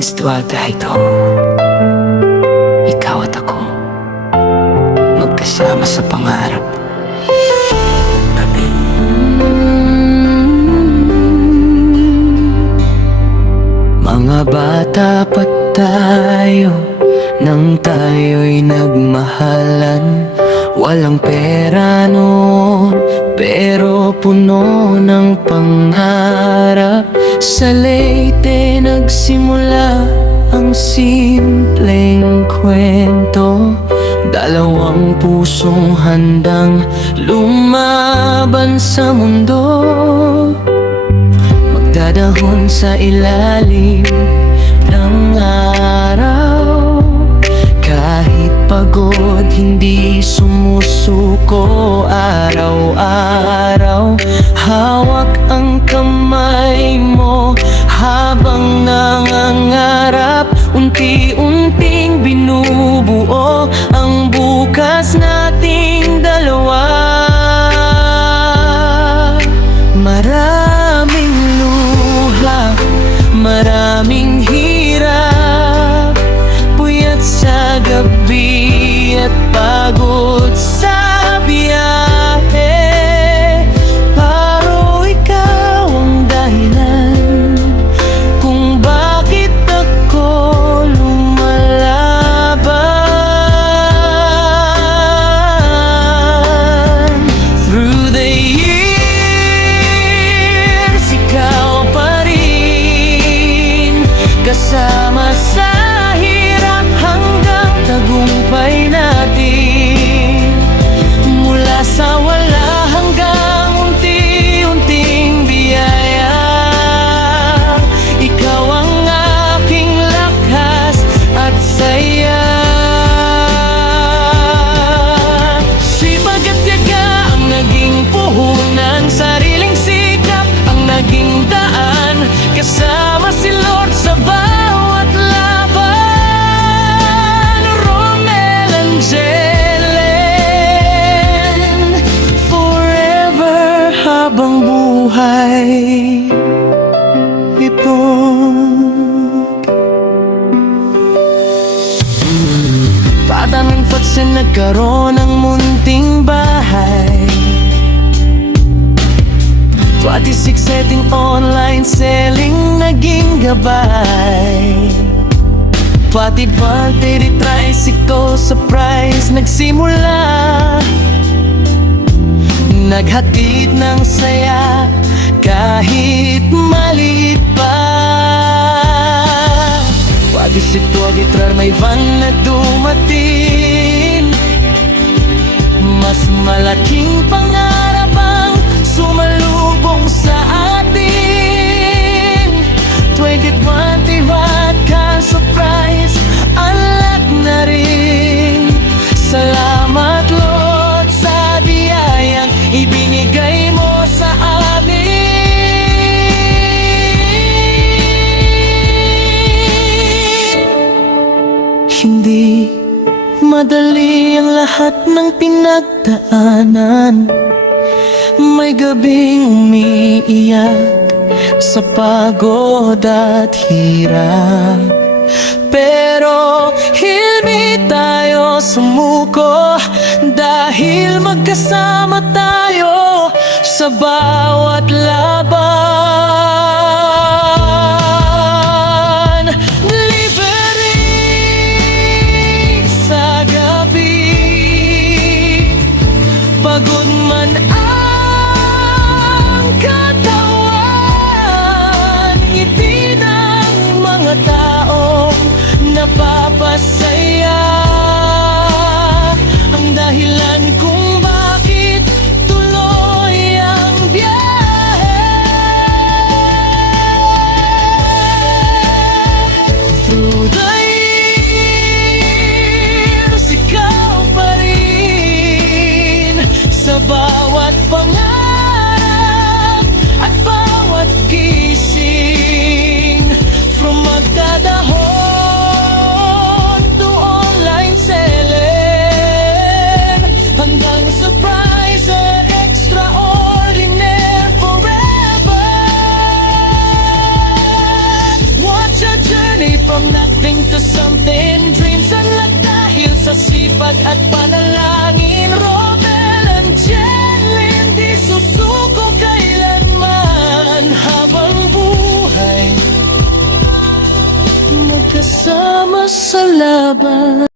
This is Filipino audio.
Estrada ito. Ikaw at ako, magkasama sa pangarap. Tabi. Mga bata pa tayo nang tayo'y nagmahalan. Walang pera noon, pero puno ng pangarap. Sa Leyte nagsimula ang simpleng kwento. Dalawang pusong handang lumaban sa mundo. Magdadahon sa ilalim ng araw. Kahit pagod, hindi sumusuko. Araw-araw, hawak ang kamay mo habang nangangarap. Unti-unting binubuo ang bukas nating dalawa. Maraming luha, maraming hirap, puyat sa gabi at pagod sa biyahe. Pero ikaw ang dahilan kung bakit ako lumalaban. Through the years, ikaw pa rin kasama sa tagumpay natin. Mula sa wala hanggang unti-unting biyaya. Ikaw ang aking lakas at saya. Sipag at tiyaga ang naging puhunan, sariling sikap ang naging daan. Kasama si Lord sa bawat laban. Habang buhay ito, padaming fatsin nagkaroon ng munting bahay. 26 setting online selling naging gabay. Pati birthday tricycle sa price nagsimula. Naghatid ng saya kahit maliit pa. Pwede si Tuagitrar may van na dumating. Mas malaking pangarap ang sumalubong sa atin. 2020 what ka surprise, unlock na rin. Salamat Lord sa biyayang ibinigay mo sa amin. Hindi madali ang lahat ng pinagdaanan. May gabing umiiyak sa pagod at hirap. Pero hindi tayo sumuko dahil magkasama tayo sa bawat laban. Libreng sa gabi, pagod man ang katawan, ngiti ng mga taong napapasaya. Ang dahilan kung bakit tuloy ang biyahe. Through the years, ikaw pa rin sa bawat pangarap at bawat gising. From magdadahon to something to something. Dreams unlock dahil sa sipag at panalangin. Romel and Jelyn, di susuko kailanman. Habang buhay, magkasama sa laban.